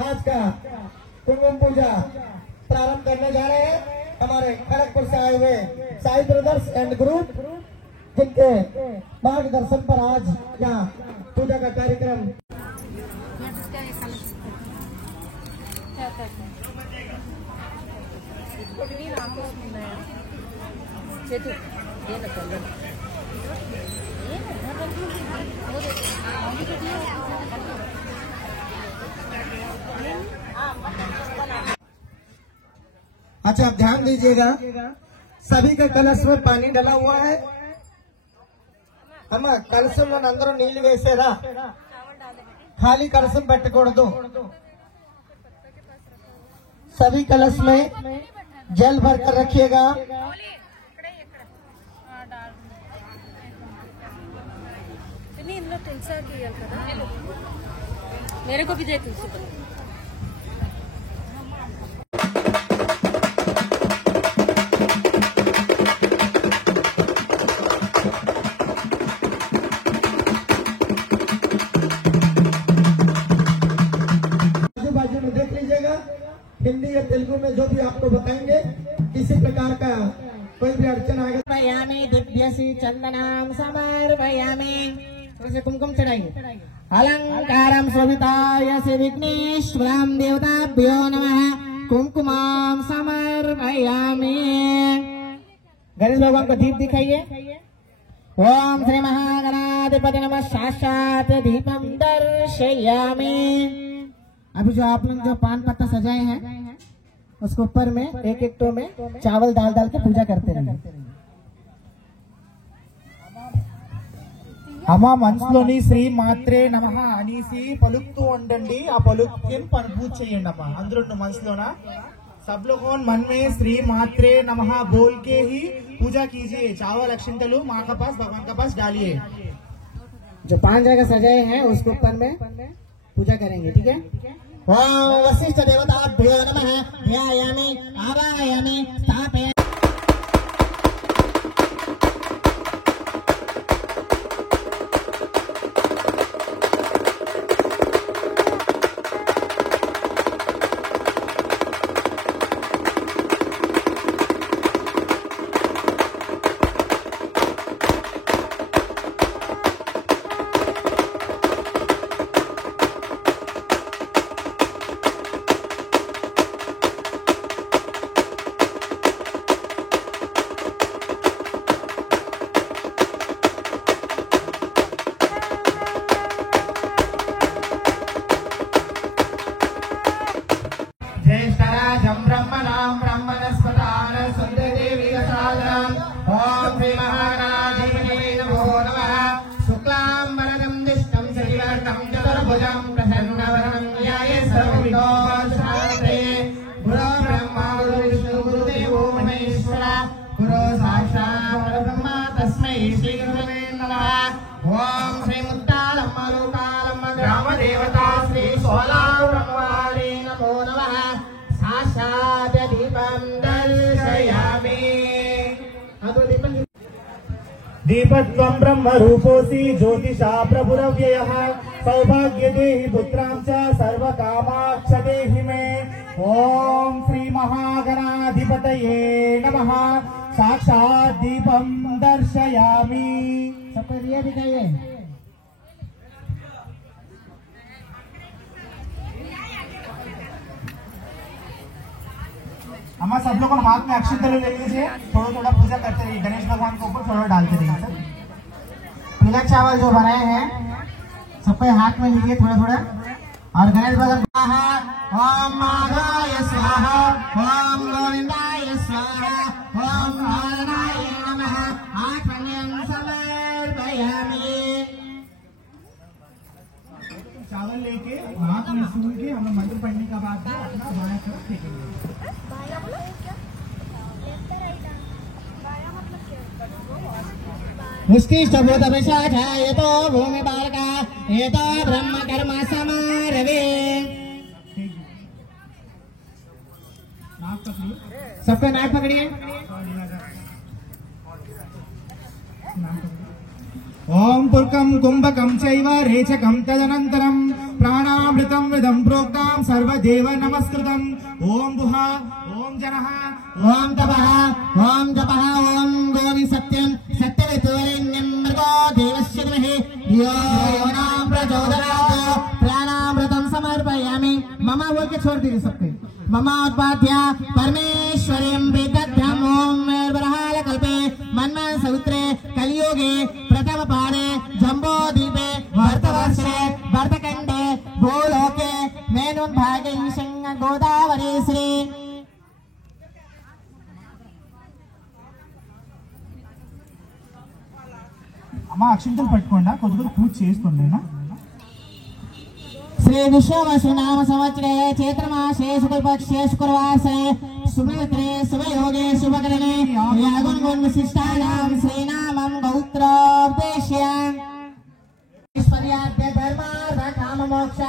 आज का कुमकुम पूजा प्रारंभ करने जा रहे हैं। हमारे खड़गपुर से आए हुए साई ब्रदर्स एंड ग्रुप, जिनके मार्गदर्शन पर आज यहाँ पूजा का कार्यक्रम अच्छा, आप ध्यान दीजिएगा, सभी के कलश में पानी डला हुआ है। हम कलशम अंदर नील वेसेरा खाली कलशम पट्टकूडदु। सभी कलश में जल भर कर रखिएगा। मेरे को भी दे तुलसी पत्ता। बाजू में देख लीजिएगा, हिंदी या तेलुगु में जो भी आपको बताएंगे, किसी प्रकार का कोई भी अड़चन आएगा। समर्पयामि दिव्यसी चंदनाम समर्पयामि, उसे कुमकुम चढ़ाएंगे। अलंकारम शोभिताय से विघ्नेश्वराम देवताभ्यो नमः, कुमकुमाम समर्पयामि। गणेश भगवान को दीप दिखाइए। ओम श्री महागणाधिपति नमः, साक्षात दीपम दर्शयामि। अभी जो आप लोग जो पान पत्ता सजाए हैं, उसके ऊपर में एक एक टो में चावल डाल डाल के पूजा करते रहेंगे। అమ్మ మనసులోని శ్రీ మాత్రే నమః అనేసి పలుకుతూ ఉండండి। ఆ పలుకుని పూజ చేయండి అమ్మా। అందరూ మనసులోన सब लोगों मन में श्री मात्रे नमः बोल के ही पूजा कीजिए। चावल अक्षिंतलू माँ के पास, भगवान के पास डालिए। जो 5 जगह सजाए हैं उसके ऊपर में पूजा करेंगे, ठीक है। ओम वशिष्ठ देवताभ्यो नमः, ध्यायामि आवाहयामि स्थापयामि। ज्येष्ठराजं ब्रह्मणां ब्रह्मणस्पतान सुन्दरदेवी गजाननं। ओम श्री महागणाधिपतये नमो नमः। शुक्लांबरधरं विष्णुं शशिवर्णं चतुर्भुजं प्रसन्नवदनं ध्यायेत् सर्वविघ्नोपशान्तये। गुरो ब्रह्मा गुरो विष्णु गुरुदेवो महेश्वरः, गुरो साक्षात् परब्रह्म तस्मै श्री गुरवे नमः। ओम श्री मुत्तालम्मा लोकालम्मा ग्रामदेवता श्री सोलाब्रह्मवाणी नमो नमः। साक्षात् दीपं दर्शयामि। दीपत्वं ब्रह्म रूपोऽसि ज्योतिषा प्रभुरव्ययः। सौभाग्य देहि पुत्रां च सर्वकामाक्ष देहि मे। ओम श्री महागणाधिपतये नमः। साक्षात् दीपं दर्शयामि। सबको दिया दिखाइए। अम्मा सब लोग हाथ में अक्षिंतल ले लीजिए। थोड़ा थोड़ा पूजा करते रहिए। गणेश भगवान के ऊपर थोड़ा डालते रहिए सर। पीला चावल जो बनाए हैं सबको हाथ में लीजिए थोड़ा थोड़ा, और गणेश भगवान ओम माधवाय स्वाहा, ओम गोविंदाय स्वाहा, ओम नारायणाय नमः। आचमनीयं समर्पयामि। चावल लेके हाथ में सूंघ के हमें मंत्र पढ़ने का बाद अपना बाएं तरफ फेंकेंगे। मुष्टिष्टभूतपिशाचायतो भूमि बालका एतो ब्रह्म कर्म समारवे। सबका नाक पकड़िए। ओम पुर्कम कुंभकम चैव रेचकम तदनंतरम प्राणामृतं विदं प्रोक्तां सर्वदेव नमस्कृतं ओम बुहा ओम जनः ओम तपः ओम जपः ओम गोवि सत्यं सत्यवितुर्यं मृगो देवस्य धीमहि धियो यो न प्रचोदयात् प्राणामृतं समर्पयामि मम बोल के छोड़ दीजिए सबके मम उत्पाद्य परमेश्वरीं प्रीतध्यं ओम बरहाल कल्पे मन्म सवित्रे कलियुगे प्रथम पादे जम्बोदीपे भरतवर्षे भरतखंडे भूलोके मेनुं भागे ईशं गोदावरी श्री అమ్మ అక్షింతలు పట్టుకోండి కొద్దిగా పూజ చేసుకోండినా श्री विश्ववसु नाम संवत्सरे चैत्रमासे शुक्लपक्षे शुक्रवासरे शुभमित्रे शुभयोगे शुभकरणे यागुण विशिष्टानां श्रीनामं गौत्रोपदेश्य ईश्वर्याद्य धर्मार्थ काम मोक्ष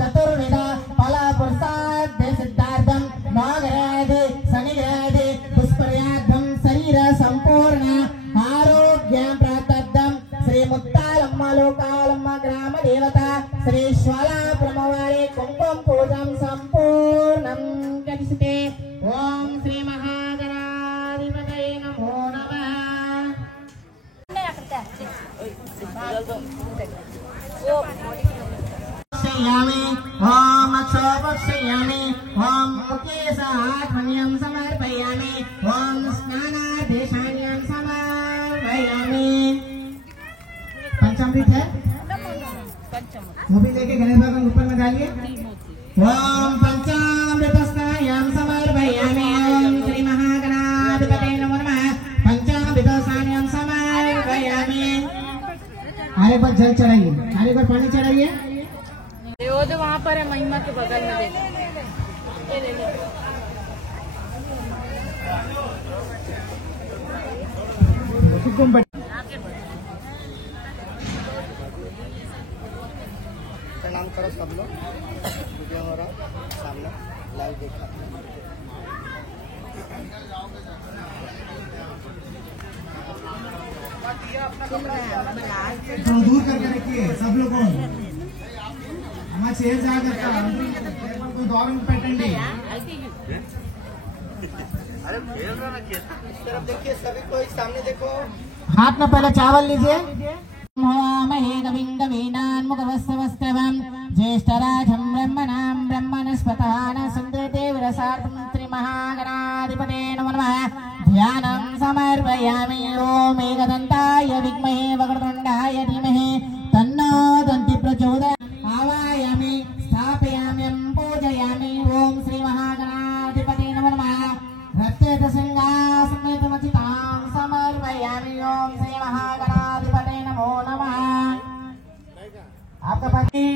चतुर्विध फल पुरुषार्थ सिद्धार्थं नागरादि शनिग्रहादि दुष्पर्यार्थं शरीर संपूर्ण आरोग्यं प्राप्तम् श्री मुक्तालम्म लोकालम्म ग्राम देवता श्री श्वाला ब्रह्मवारी कुंकुम पूजन संपूर्णं करिष्यते ओम श्री महागणाधिपतये नमो नमः पश्यामि ओम अक्षोपक्षयामि ओम मुखे सात्मन्यं समर्पयामि ओम स्नानादेशान्यं समर्पयामि पंचामृत है वो भी लेके गणेश भगवान ऊपर में डालिए ओम पंचामृतस्नायं समर्पयामि ओम श्री महागणाधिपतये नमो नमः पंचामृतस्नायं समर्पयामि आरे पर जल चढ़ाइए आरे पर पानी चढ़ाइए वो तो वहाँ पर है महिमा के बगल में देखो ये ले लो प्रणाम करो सब लोग वीडियो हो रहा सामने लाइव देखा तो दूर करके रखिए सब लोगों हमारा चेयर जाकर कोई दौर में पेटेंगे अरे खेल रहा ना खेल इस तरफ देखिए सभी को सामने देखो हाथ में पहले चावल लीजिए महे कविंगवीनान्मुखवस्त्रवस्त्रवं ज्येष्ठराजं ब्रह्मणां ब्रह्मणस्पतः न सुन्दरदेवरसार्धं श्रीमहागणाधिपतये नमो नमः ध्यानं समर्पयामि ॐ एकदन्ताय विद्महे वक्रतुण्डाय धीमहि तन्नो दन्ति प्रचोदयात् आवाहयामि स्थापयाम्यं पूजयामि ॐ श्रीमहागणाधिपतये नमो नमः रक्तसिंहासनसमेतमचितां समर्पयामि ॐ श्रीमहागणाधिपतये नमो नमः आपका पति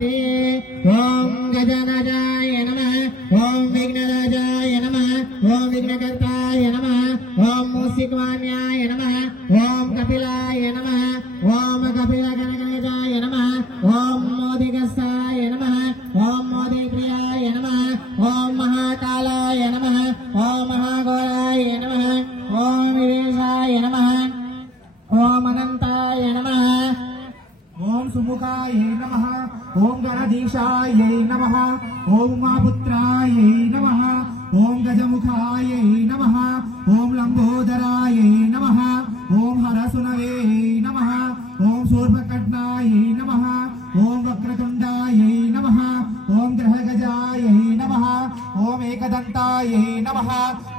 ओम गजाननाय नमः ओम विघ्नराजाय नमः ओम विघ्नकर्ताय नमः ओम मूषिकवाण्याय नमः ओम कपिलाय नमः ओम कपिलगणगणजाय नमः ओम मोदिगस्ताय नमः ओम मोदिप्रियाय नमः ओम महाकालाय नमः ओम महाघोराय नमः ओम विवेशाय नमः ओम अनंताय नमः ओम सुमुखाय नमः ओम गणाधीशाय नमः ओम उमापुत्राय नमः ओम गजमुखाय नमः ओम लंबोदराय नमः ओम हरसुनवे नमः ओम शूर्पकर्णाय नमः ओम वक्रतुंडाय नमः ओम ग्रहगजाय नमः ओम एकदंताय नमः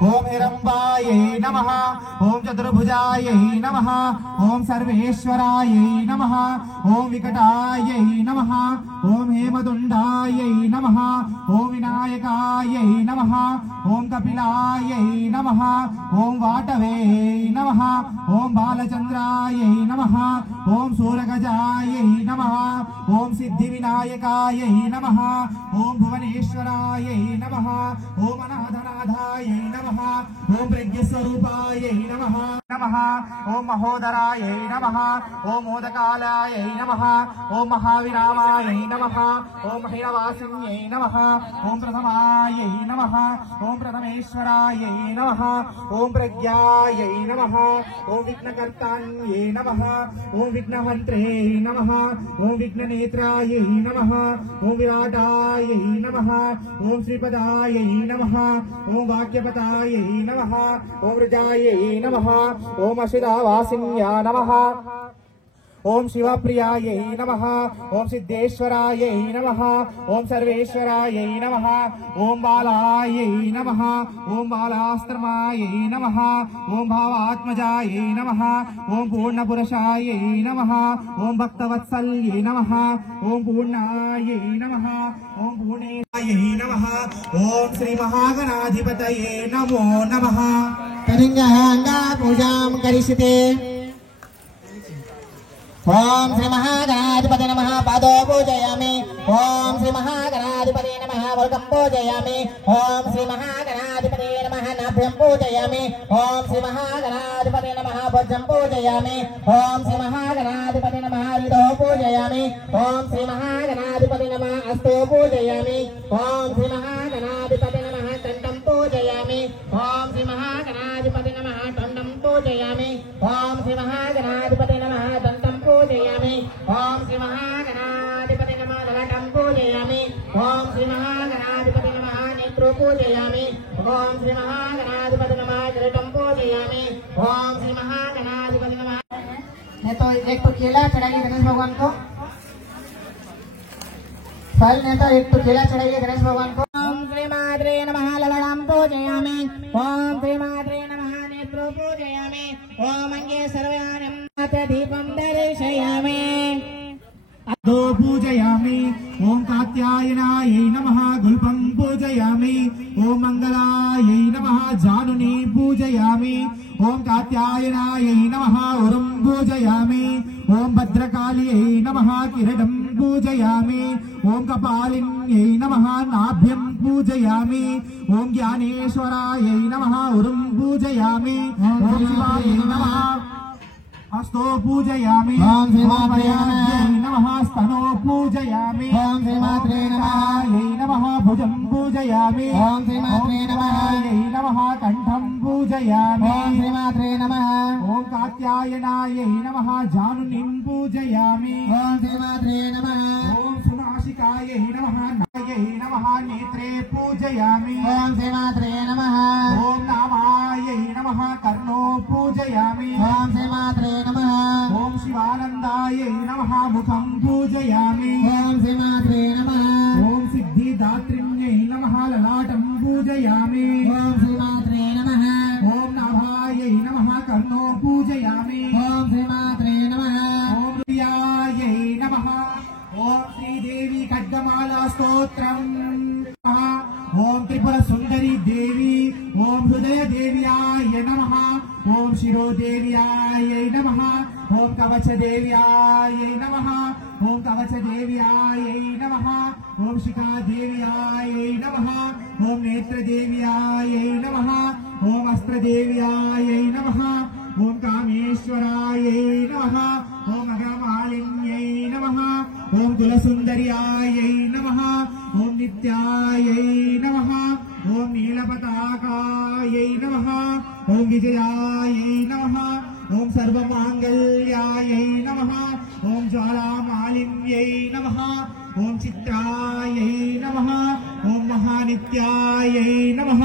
ओम हिरंबाय नमः ओम चतुर्भुजाय नमः ओम सर्वेश्वराय नमः ओम विकटाय नमः ओम हेमदुंडाय नमः ओम विनायकाय नमः ओम कपिलाय नमः ओम वाटवे नमः ओम बालचंद्राय नमः ओम सूरगजाय नमः ओम सिद्धिविनायकाय नमः ओम भुवनेश्वराय नमः ओम अनाथनाथाय नमः ओम प्रज्ञस्वरूपाय नमः नमः ओम महोदरायै नमः ओम मोदकालयै नमः ओम महाविरामायै नमः ओम महिरवासिन्यै नमः ओम प्रथमायै नमः ओम प्रथमेश्वरायै नमः ओम प्रज्ञायै नमः ओम विघ्नकर्तायै नमः ओम विघ्नहन्त्रे नमः ओम विघ्ननेत्रायै नमः ओम विराटायै नमः ओम श्रीपदायै नमः ओम वाक्यपतायै नमः ओम रजायै नमः ओम अशिदावासिन्या नमः ओम शिवप्रियायै नमः ओम सिद्धेश्वरायै नमः ओम सर्वेश्वरायै नमः ओम बालायै नमः ओम बालास्त्रमायै नमः ओम भावात्मजायै नमः ओम पूर्णपुरुषायै नमः ओम भक्तवत्सल्यै नमः ओम पूर्णायै नमः ओम पूर्णेशायै नमः ओम श्री महागणाधिपतये नमो नमः। तरिंगा पूजां करिष्यते। ओम श्री महागणाधिपते नमः पादो पूजयामि। ओम श्री महागणाधिपते नमः वर्गं पूजयामि। ओम श्री महागणाधिपते नमः नाभ्यं पूजयामि। ओम श्री महागणाधिपते नमः भुजं पूजयामि। ओम श्री महागणाधिपते नमः हृदो पूजयामि। ओम श्री महागणाधिपते नमः अस्तो पूजयामि। ओम श्री महागणाधिपते नमः कंठं पूजयामि। ओम श्री महागणाधिपते नमः दण्डं पूजयामि। ओम श्री महागणाधिपते नमः दन्तं पूजयामि। ओम श्री महागणाधिपते नमः ललाटं पूजयामि। ओम श्री महागणाधिपते नमः नेत्रो पूजयामि। ओम श्री महागणाधिपते नमः किरीटं पूजयामि। ओम श्री महागणाधिपते नमः। तो एक तो केला चढ़ाइए गणेश भगवान को। फल ने तो एक तो केला चढ़ाइए गणेश भगवान को। ओम श्री मात्रे नमः ललाटं पूजयामि। ओम श्री मात्रे नमः नेत्रो पूजयामि। ओम अंगे सर्वयानं दीपं दर्शयामि। अधो पूजयामि। ओम कात्यायनायै नमः गुल्पं पूजयामि। ओम मंगलायै नमः जानुनी पूजयामि। ओम कात्यायनायै नमः उरुं पूजयामि। ओम भद्रकाल्यै नमः किरीटं पूजयामि। ओम कपालिन्यै नमः नाभ्यं पूजयामि। ओम ज्ञानेश्वरायै नमः उरुं पूजयामि। ओम शिवायै नमः हस्तो पूजयामि। ओम श्रीमात्रे नमः स्तनो पूजयामि। ओम श्रीमात्रे नमः भुजं पूजयामि। ओम श्रीमात्रे नमः कंठं पूजयामि। ओम श्रीमात्रे नमः। ओम कात्यायनायै नमः जानुनीं पूजयामि। ओम श्रीमात्रे नमः। ओम सुनासिकायै नमः नायै नमः नेत्रे पूजयामि। ओम श्रीमात्रे नमः। ओम नामायै नमः कर्णो पूजयामि। ओम श्रीमात्रे नमः। ओम शिवानन्दायै नमः मुखं पूजयामि। ओम श्रीमात्रे नमः। ओम सिद्धिदात्रिण्यै नमः ललाटं पूजयामि। ओम श्रीमात्रे नमः। ओम नाभायै नमः कर्णो पूजयामि। ओम श्रीमात्रे नमः। ओम प्रियायै नमः। ओम श्रीदेवी खड्गमाला स्तोत्रम्। ओम त्रिपुर सुंदरी देवी। ओम हृदय देव्याय नमः। ओम शिरो देव्याय नमः। ओम कवच देव्याय नमः। ओम कवच देव्याय नमः। ओम शिखा देव्याय नमः। ओम नेत्र देव्याय नमः। ओम अस्त्र देव्याय नमः। ओम कामेश्वराय नमः। ओम अगमालिन्यै नमः। ओम कुलसुंदर्याय नमः। ओम नित्यायै नमः। ओम नीलपताकायै नमः। ओम विजयायै नमः। ओम सर्वमांगल्यायै नमः। ओम ज्वालामालिन्यै नमः। ओम चित्रायै नमः। ओम महानित्यायै नमः।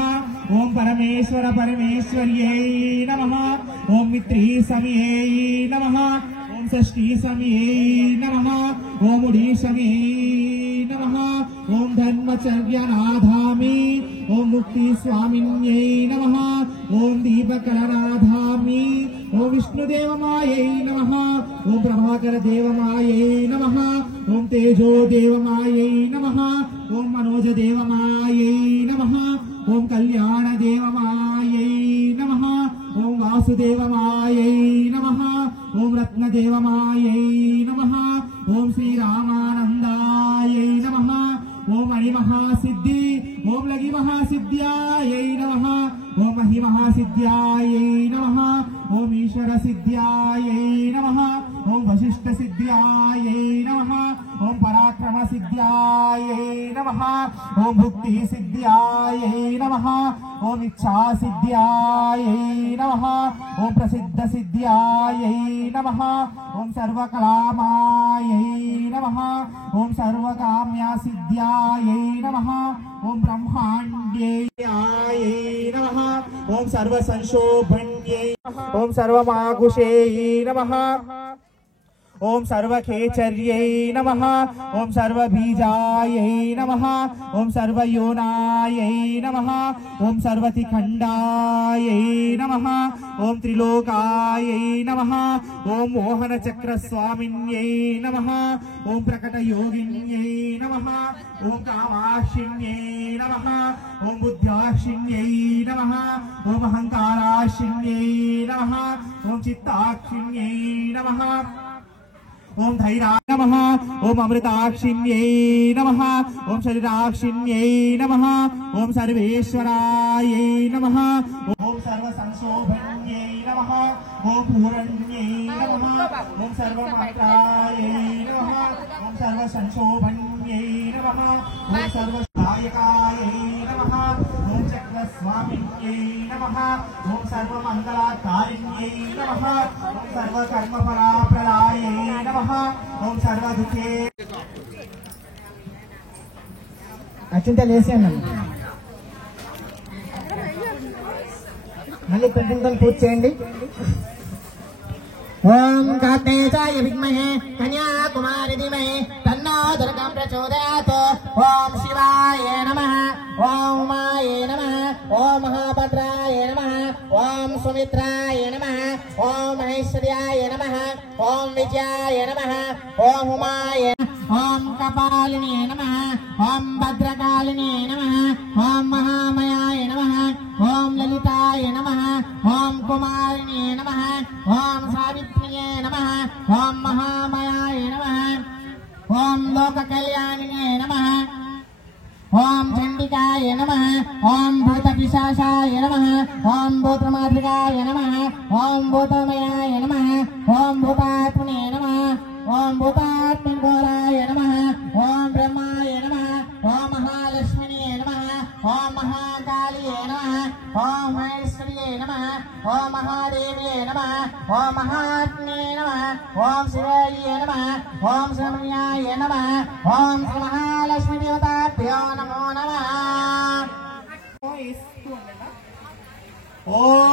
ओम परमेश्वर परमेश्वर्यै नमः। ओम मित्री समयै नमः। ओम षष्ठी समयै नमः। ओम उडी समयै नमः। ओम धर्मचर्यनाधामि। ओम मुक्ति स्वामिन्यै नमः। ओम दीपकरनाधामि। ओम विष्णुदेवमायै नमः। ओम प्रभाकर देवमायै नमः। ओम तेजो देवमायै नमः। ओम मनोज देवमायै नमः। ओम कल्याण देवमायै नमः। ओम वासुदेवमायै नमः। ओम रत्नदेवमायै नमः। ओम श्रीरामानन्दायै नमः। ओम मणिमहासिद्धि। ओम लगी महासिद्ध्यायै नमः। ओम महिमहासिद्ध्यायै नमः। ओम ईश्वर सिद्ध्यायै नमः। ओम वशिष्ठ सिद्ध्यायै नमः। ओम पराक्रम सिद्ध्यायै नमः। ओम भुक्ति सिद्ध्यायै नमः। ओम इच्छा सिद्ध्यायै नमः। ओम प्रसिद्ध सिद्ध्यायै नमः। ओम सर्वकलामायै नमः। ओम सर्वकाम्या सिद्ध्यायै नमः। ओम ब्रह्माण्ड्यायै नमः। ओम सर्वसंशोभन्यै ओम सर्वमाकुशे नमः। ओम सर्वखेचर्यै नमः। ओम सर्वबीजायै नमः। ओम सर्वयोनायै नमः। ओम सर्वतिखण्डायै नमः। ओम त्रिलोकायै नमः। ओम मोहनचक्रस्वामिन्यै नमः। ओम प्रकटयोगिन्यै नमः। ओम कामाक्षिण्यै नमः। ओम बुद्ध्याक्षिण्यै नमः। ओम अहंकाराक्षिण्यै नमः। ओम चित्ताक्षिण्यै नमः। ओम धैर्याय नमः। ओम अमृताक्षिण्यै नमः। ओम शरीराक्षिण्यै नमः। ओम सर्वेश्वरायै नमः। ओम सर्वसंशोभन्यै नमः। ओम पूरण्यै नमः। ओम सर्वमात्रायै नमः। ओम सर्वसंशोभन्यै नमः। ओम सर्वदायकायै नमः। ओम चक्रस्वामिन्यै नमः। ओम सर्वमङ्गलकारिण्यै नमः। ओम सर्वकर्मफलप्रदायै नमः। ओम सर्वदुःखे అత్యంత లేసేయండి మళ్ళీ కొంచెం పూజ చేయండి. ओम कात्नेयाय विद्महे कन्याकुमारी धीमहि तन्नो दुर्गं प्रचोदयात्। ओम शिवाय नमः। ओम उमाय नमः। ओम महाभद्राय नमः। ओम सुमित्राय नमः। ओम महेश्वर्याय नमः। ओम विजयाय नमः। ओम उमाय ओम कपालिनी नमः। ओम भद्रकालिनी नमः। ओम महामायाय नमः। ओम ललिताय नमः। ओम कुमारिणी नमः। ओम सावित्र्यै नमः। ओम महामायाय नमः। ओम लोककल्याणिने नमः। ओम चंडिकाय नमः। ओम भूतपिशाचाय नमः। ओम भूतमातृकाय नमः। ओम भूतमयाय नमः। ओम भूतात्मने नमः। ओम भूतात्मघोराय नमः। ओम ब्रह्माय नमः। ओम महालक्ष्मीने नमः। ओम महाकालिये नमः। ओम महेश्वर्ये नमः। ओम महादेव्ये नमः। ओम महात्मने नमः। ओम शिवाय नमः। ओम शरण्याय नमः। ओम श्री महालक्ष्मी देवताभ्यो नमो नमः। ओम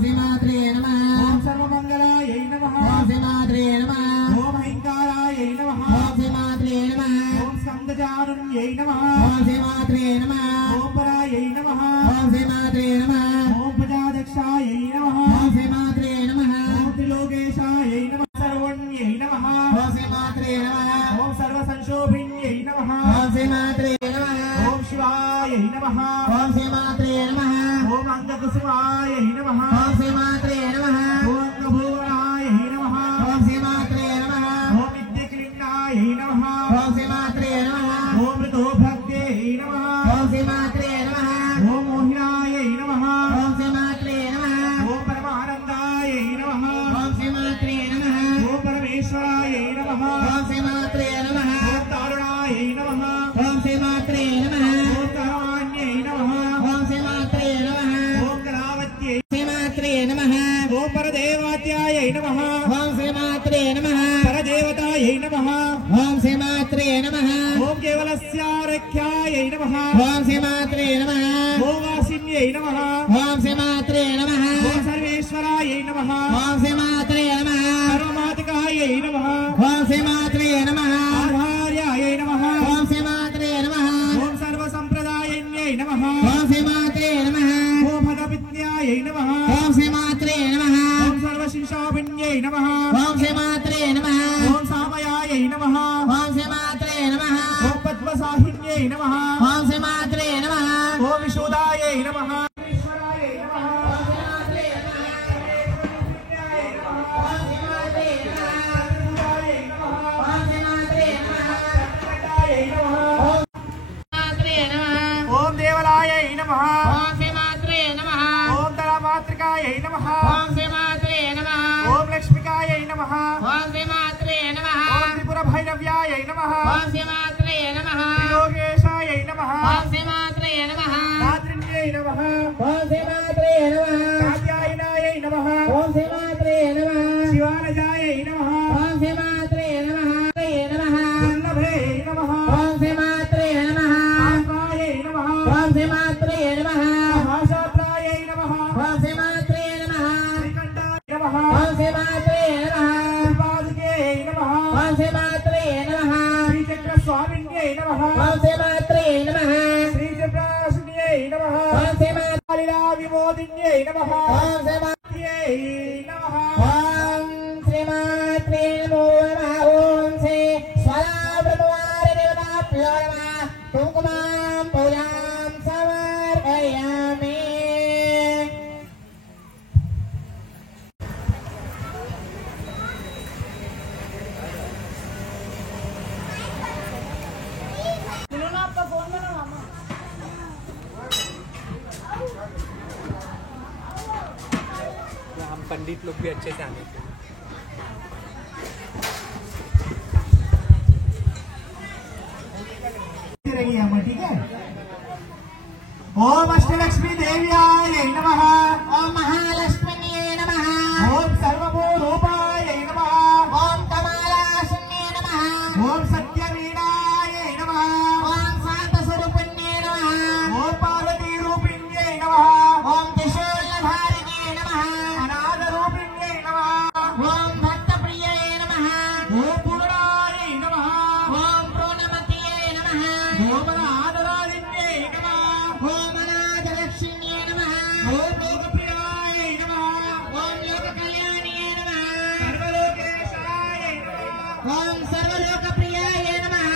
श्रीमात्रे नमः। ओम सर्वमंगलायै नमः। ओम श्रीमात्रे नमः। ओम अहिंकारायै नमः। ओम श्रीमात्रे नमः। ओम स्कंदजानुन्यै नमः। ओम श्रीमात्रे नमः। ओम परायै नमः। ओम श्रीमात्रे नमः। ओम प्रजाध्यक्षायै नमः। ओम श्रीमात्रे नमः। ओम त्रिलोकेशायै नमः। सर्वण्यै नमः। ओम श्रीमात्रे नमः। ओम सर्वसंशोभिन्यै नमः। ओम श्रीमात्रे नमः। ओम शिवायै नमः। ओम श्रीमात्रे नमः। ओम अंगकुसुमायै नमः। ओम श्रीमात्रे नमः। ओम अंगभूवनायै नमः। ओम श्रीमात्रे नमः। ओम विद्यक्लिन्नायै नमः। ओम श्रीमात्रे नमः। ओम ऋतोभक्त्यै नमः। ओम श्रीमात्रे नमः। ओम मोहिनायै नमः। ओम श्रीमात्रे नमः। ओम परमानन्दायै नमः। ओम श्रीमात्रे नमः। ओम परमेश्वरायै नमः। ओम श्रीमात्रे नमः। ओम तारुणायै नमः। ओम श्रीमात्रे नमः। ओम करवाण्यै नमः। ओम श्रीमात्रे नमः। ओम कलावत्यै श्रीमात्रे नमः। ओम परदेवात्यायै नमः। ओम श्रीमात्रे नमः। परदेवतायै नमः। ओम श्रीमात्रे नमः। ओम केवलस्यारख्यायै नमः। ओम श्रीमात्रे नमः। ओम वासिन्यै नमः। ओम श्रीमात्रे नमः। ओम सर्वेश्वरायै नमः। ओम श्रीमात्रे नमः। सर्वमातकायै नमः। ओम श्रीमात्रे नमः। आधार्यायै नमः। ओम श्रीमात्रे नमः। ओम सर्वसम्प्रदायिन्यै नमः। ओम श्रीमात्रे नमः। ओम भगविद्यायै नमः। ओम श्रीमात्रे नमः। ओम सर्वशिंशाभिन्यै नमः। ओम श्रीमात्रे नमः। ओम सामयायै नमः। ओम श्रीमात्रे नमः। ओम पद्मसाहिन्यै नमः। ओम श्रीमात्रे नमः। ओम विशुद्धायै नमः। ओम देवलायै नमः। ओम श्रीमात्रे नमः। ओम तरामात्रिकायै नमः। ओम श्रीमात्रे नमः। మాధవ్యాయ నమః ఓం శ్రీమాత్రే నమః యోగేశాయ నమః ఓం శ్రీమాత్రే నమః రాత్రిన్యై నమః ఓం శ్రీమాత్రే నమః కాత్యాయనాయ నమః ఓం శ్రీమాత్రే నమః శివానజాయ నమః ఓం శ్రీమాత్రే నమః వల్లభే నమః ఓం శ్రీమాత్రే నమః ఆత్రాయ నమః ఓం శ్రీమాత్రే నమః భాషాత్రాయ నమః ఓం శ్రీమాత్రే నమః శ్రీకంఠాయ నమః ఓం శ్రీమాత్రే నమః పాదుకే నమః ఓం శ్రీమాత్రే నమః శ్రీచక్ర స్వామిన్యై నమః ఓం శ్రీమాత్రే నమః శ్రీచక్రాసున్యై నమః ఓం శ్రీమాత్రే లీలా విమోదిన్యై నమః ఓం శ్రీమాత్రే నమః ఓం శ్రీమాత్రే నమో నమః ఓం శ్రీ స్వరాబ్రహ్మవారి దేవతాభ్యో నమః కుంకుమాం పూజాం సమర్పయామి. हम पंडित लोग भी अच्छे से आने थे। ठीक है। ओम अष्टलक्ष्मी देव्याय नमः ఓం మహాలక్ష్మియే నమః ओम सर्वभूरूपाय नमः ఓం కమలాసన్యే నమః ओम सत्यवीणाय नमः ఓం శాంతస్వరూపిణ్యే నమః ओम पार्वती रूपिण्यै नमः ఓం త్రిశూలధారిణ్యే నమః अनाथ रूपिण्यै नमः ఓం భక్తప్రియే నమః ओम पूर्णाय नमः ఓం పూర్ణమత్యే నమః ओम आदरादिन्यै नमः ఓం అనాథలక్ష్మియే నమః ओम लोकप्रियाय नमः ఓం లోకకళ్యాణియే నమః सर्वलोकेशाय नमः ఓం సర్వలోకప్రియాయ నమః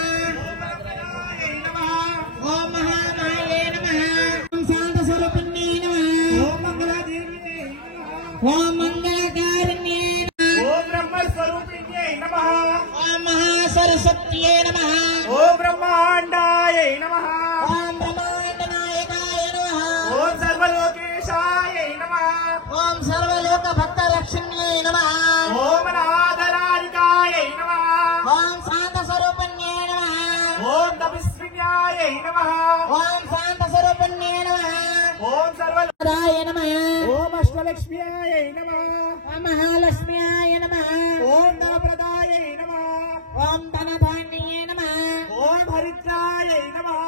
ओम नमः ఓం మహామాయే నమః ఓం శాంతస్వరూపిణ్యే నమః ओम मंगलादेव्यै नमः ఓం మంగళకారిణ్యే నమః ओम ब्रह्मस्वरूपिण्यै नमः ఓం మహాసరస్వత్యే నమః ओम ब्रह्मांडाय नमः ఓం బ్రహ్మాండనాయకాయ నమః ओम सर्वलोकेशाय नमः ఓం సర్వలోక భక్తరక్షణ్యే నమః ओम अनाथराधिकाय नमः ఓం శాంతస్వరూపిణ్యే నమః ओम तपस्विन्याय नमः ఓం శాంతస్వరూపిణ్యే నమః ओम सर्वलोक రాయ నమః ओम अष्टलक्ष्म्याय नमः ఓం మహాలక్ష్మ్యాయ నమః ओम धनप्रदाय नमः ఓం ధనధాన్యే నమః ओम हरिद्राय नमः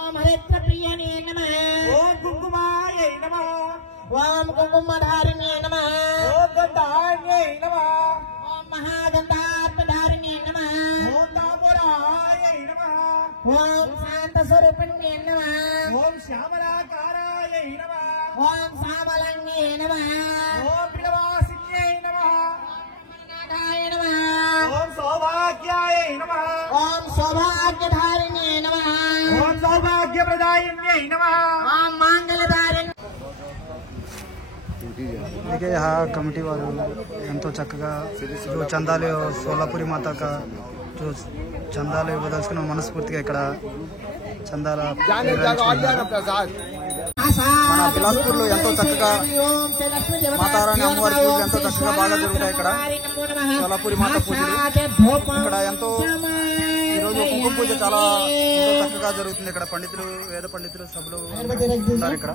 ఓం హరిత్రప్రియనే నమః ओम कुङ्कुमाय नमः ఓం కుంకుమధారిణే నమః ओम गन्धाय नमः ఓం మహాగంధార్థధారిణే నమః ओम ताम्बूलाय नमः ఓం శాంతస్వరూపిణ్యే నమః ओम श्यामलाकाराय नमः ఓం సామలంగే నమః ओम पिडवासिन्यै नमः నాథాయ నమః ओम सौभाग्याय नमः ఓం సౌభాగ్యధారిణే నమః ओम सौभाग्यप्रदायिन्यै नमः ఓం మాంగళ్యధారిణి. देखिए यहाँ कमेटी वालों ఎంతో చక్కగా जो చందాలు సోలాపురి మాత जो చందాలు ఇవ్వదలుచుకున్న మనస్ఫూర్తిగా ఇక్కడ చందాల మన బిలాస్పూర్లో ఎంతో చక్కగా మాతారాణి అమ్మవారి పూజలు ఎంతో చక్కగా బాగా జరుగుతాయి. ఇక్కడ సోలాపురి మాత పూజలు ఇక్కడ ఎంతో ఈరోజు కుంకుమ పూజ చాలా ఎంతో చక్కగా జరుగుతుంది. ఇక్కడ పండితులు వేద పండితులు సభలు ఉన్నారు. ఇక్కడ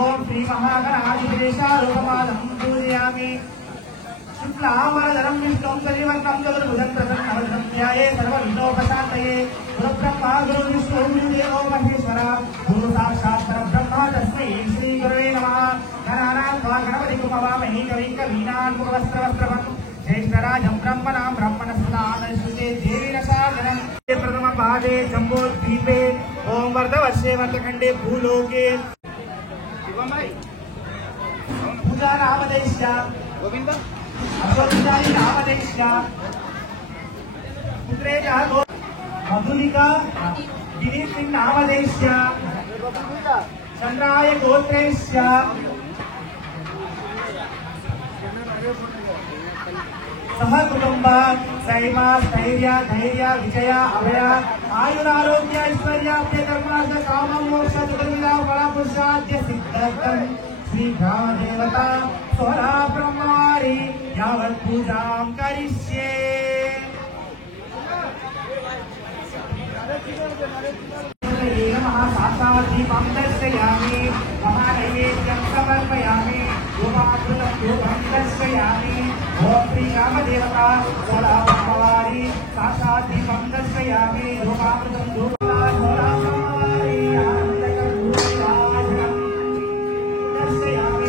ओम श्री महागणाधिदेशारोपमानं पूजयामि शुक्लांबरधरं विष्णुं शशिवर्णं चतुर्भुजं प्रसन्नवदनं ध्याये सर्वविघ्नोपशान्तये गुरुब्रह्मा गुरुविष्णु गुरुदेवो महेश्वरा गुरु साक्षात् परब्रह्म तस्मै श्री गुरवे नमः गणानां गणपतिं हवामहे कविं कवीनान्मुखवस्त्रवस्त्रवं ज्येष्ठराजं ब्रह्मणां ब्रह्मणस्पदानश्रुते देवी नसादनं प्रथमपादे जम्बोद्वीपे ओं वर्धवर्षे वर्धखण्डे भूलोके पूजा नामदेश्य गोविन्द अशोकजाई नामदेश्य पुत्रे जागो मधुलिका गिरीश सिंह नामदेश्य चंद्राय गोत्रेश्य सह कुटुंब सैमा स्थैर्य धैर्य विजय अभय आयुरारोग्य ऐश्वर्याप्य धर्मार्थ काम मोक्ष चतुर्विधा फल पुरुषाद्य सिद्धर्थं श्री ग्राम देवता स्वरा ब्रह्मारी यावत् पूजां करिष्ये नमः साक्षादीपं दर्शयामि महानैवेद्यं समर्पयामि धूपाकृतं धूपं दर्शयामि ओं श्री रामदेवता स्वरा ब्रह्मवारी साक्षादीपं दर्शयामि धूपाकृतं धूपं स्वरा ब्रह्मवारी आनन्दकं धूपराजनं दर्शयामि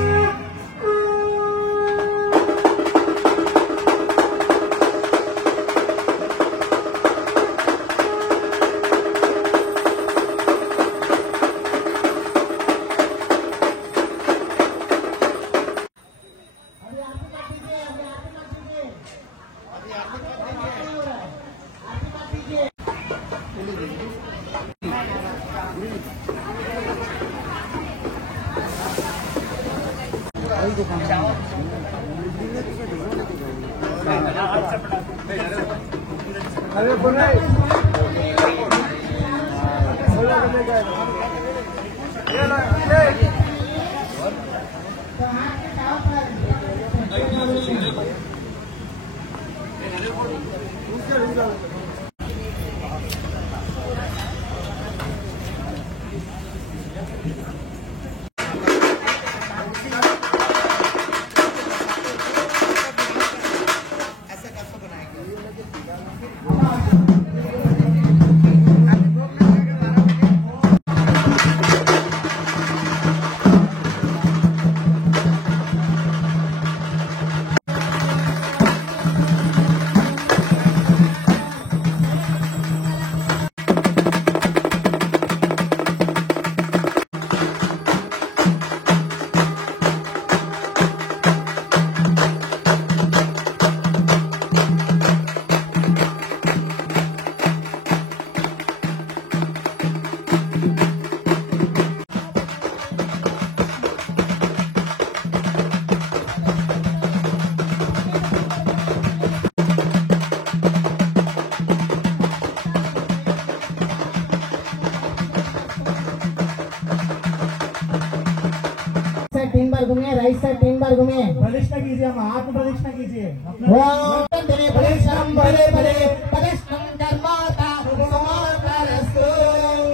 घूमिए, राइट साइड 3 बार घूमिए। प्रदक्षिणा कीजिए, हम आत्म प्रदक्षिणा कीजिए। ओम तेरे परिश्रम बड़े बड़े परिश्रम कर्माता समर्पणस्तु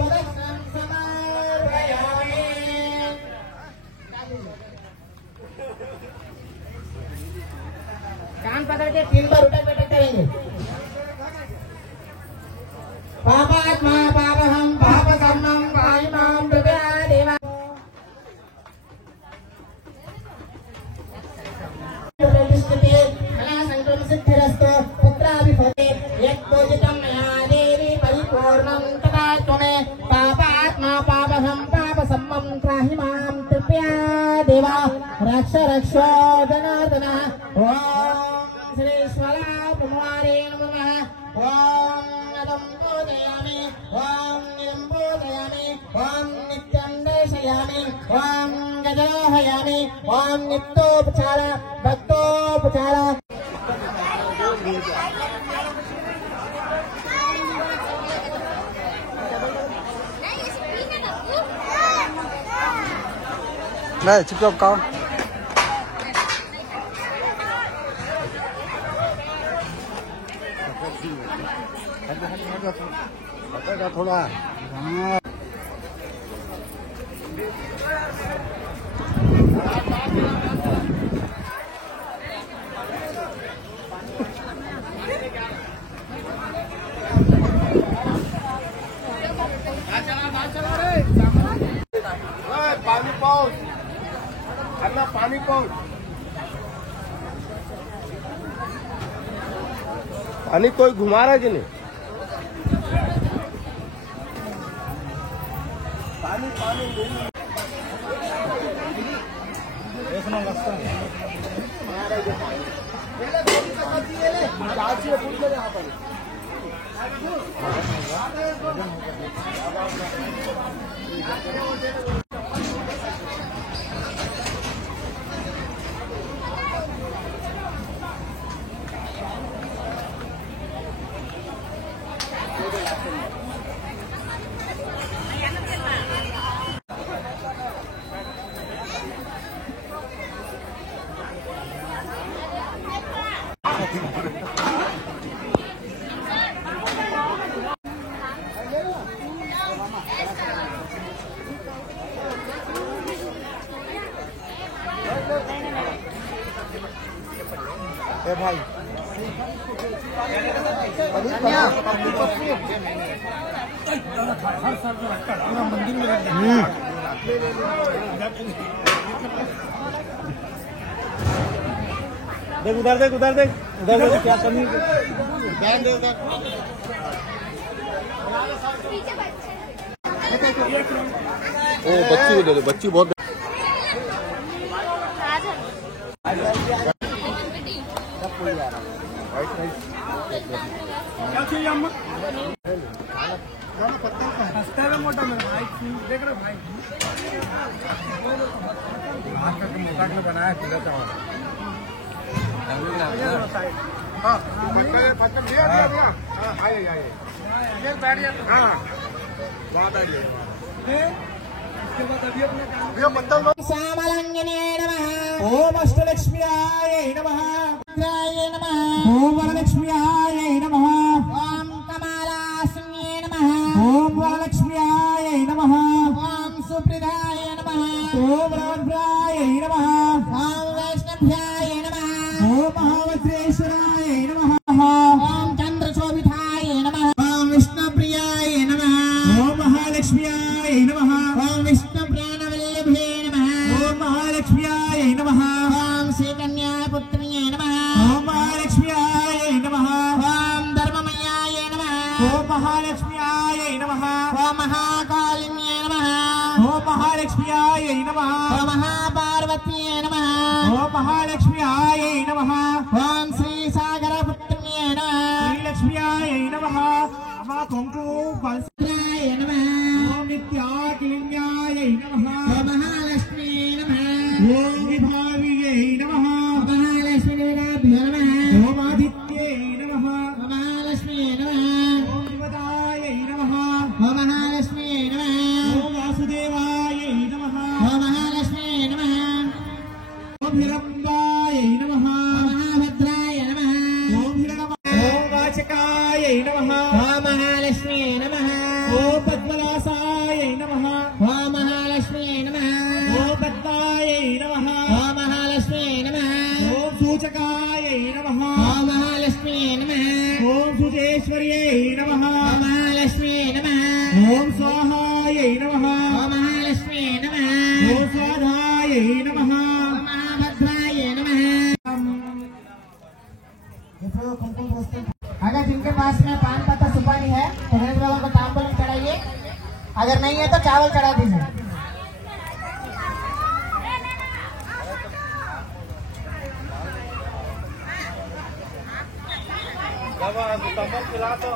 परिश्रम समर्पयामि। कान पकड़ के 3 बार उठक बैठक करेंगे। पापात्मा पापहं पापकर्मं पाहिमां कृपया देवा। सिद्धिरस्तु पुत्राभिभवे यत्पूजितं मया देवी परिपूर्णं तथा त्वमे पापात्मा पापहं पापसम्मं त्राहि मां कृपया देवा रक्ष रक्षो जनार्दन। ओम श्रीश्वरा ब्रह्मवारे नमः। ओम नदं पूजयामि, ओम निरं पूजयामि, ओम नित्यं दर्शयामि, ओम गजोहयामि, ओम नित्योपचार भक्तोपचार। Đây, chụp cho con. थोड़ा पानी पाऊस अन्ना पानी पाऊस पानी कोई घुमा रहा है कि नहीं पानी पानी भाई देख उधर देख उधर देख उधर देख क्या कमी ओ बच्ची को दे दो बच्ची बहुत क्या चाहिए अम्मा सस्ता है मोटा मेरा भाई देख रहे भाई हाथ का मोटा में बनाया किलो चावल श्यामलंगिन्यै नमः ओम अष्टलक्ष्म्याय नमः रुद्राय नमः ओम वरलक्ष्म्याय नमः ओम कमलासन्यै नमः ओम वरलक्ष्म्याय नमः ओम सुप्रदाय नमः ओम रामभ्राय नमः ओम वैष्णव्याय नमः ओम महावज्रेश्वराय नमः ओम चंद्रशोभिताय नमः ओम विष्णुप्रियाय नमः ओम महालक्ष्म्याय नमः ओम विष्णुप्राणवल्लभे नमः ओम महालक्ष्म्याय नमः ओम श्रीकन्यापुत्र्यै नमः ओम महालक्ष्म्याय नमः ओम धर्ममयाय नमः ओम महालक्ष्म्याय नमः ओम महाकालिन्यै नमः ओम महालक्ष्म्याय नमः ओम महापार्वत्यै नमः ओम महालक्ष्म्याय नमः ओम श्री सागरपुत्र्यै नमः श्रीलक्ष्म्याय नमः अमा कुंकुम रुद्राय नमः ओम नित्याकिलिन्याय नमः ओम महालक्ष्म्यै नमः ओम विभाविये नमः ओम महालक्ष्मीदेवाभ्यो नमः ओम आदित्ये नमः ओम महालक्ष्म्यै नमः ओम शिवदाय नमः ओम महालक्ष्म्यै नमः ओम वासुदेवाय नमः ओम महालक्ष्म्यै नमः ओम हिरम्बाय नमः ओम महाभद्राय नमः ओम ओम वाचकाय नमः ओम महालक्ष्म्यै नमः ओम पद्मनासाय नमः ओम महालक्ष्म्यै नमः ओम पद्माय नमः ओम महालक्ष्म्यै नमः ओम सूचकाय नमः ओम महालक्ष्म्यै नमः ओम सुजेश्वर्यै नमः ओम महालक्ष्म्यै नमः ओम स्वाहाय नमः ओम महालक्ष्म्यै नमः ओम स्वाधाय नमः ओम महाभद्राय नमः। अगर जिनके पास में पान पत्ता सुपारी है तो गणेश बाबा को तांबूल चढ़ाइए, अगर नहीं है तो चावल चढ़ा दीजिए। खिला तो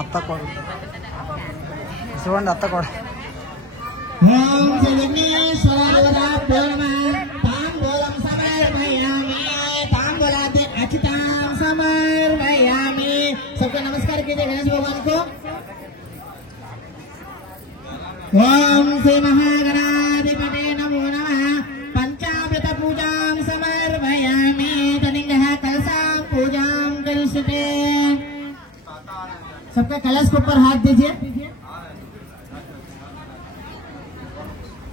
అత్త కొడు చూడండి అత్త కొడు ओम श्री विघ्नेश्वराभ्यो नमः। तांबूलं समर्पयामि, तांबूलादि अक्षतां समर्पयामि। सबको नमस्कार कीजिए गणेश भगवान को। ओम श्री महागणाधिपते नमो नमः। पंचामृत पूजां समर्पयामि, तनिंगः कलशां पूजां करिष्यते। सबके कलश के ऊपर हाथ दीजिए।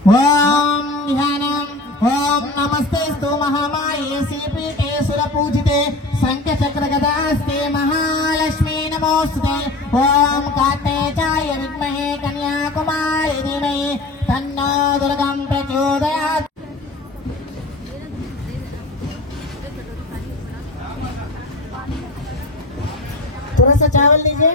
ओम ध्यानम ओम नमस्ते नमोस्तु महामाये श्रीपीठे सुरपूजिते शंखचक्रगदास्ते महालक्ष्मी नमोस्तुते ओम कार्तेयाय विद्महे कन्याकुमारी धीमहि तन्नो दुर्गं प्रचोदयात्। थोड़ा सा चावल लीजिए।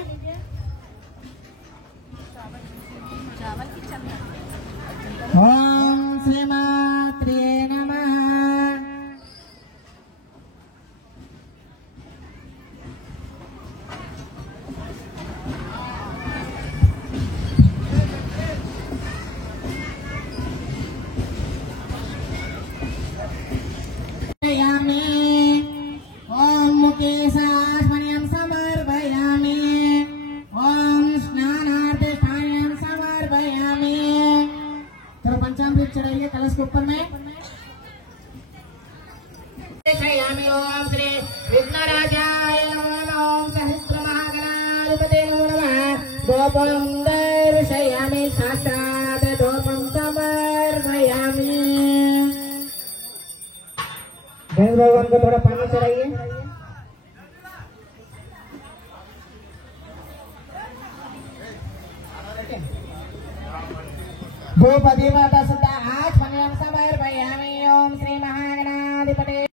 ओम श्री मात्रे नमः। ओम मुकेशास्मन्यं समर्पयामि। ओम स्नानार्थस्थानं समर्पयामि। थोड़ा पंचामृत चढ़ाइए कलश के ऊपर में। ओम श्री विघ्नराजाय नमः। ओम सहस्रमहागणाधिपते नमः। धूपं दर्शयामि साक्षात् धूपं समर्पयामि। गणेश भगवान को थोड़ा पानी चढ़ाइए। धूप दीपदान समर्पयामि। ओम श्री महागणाधिपते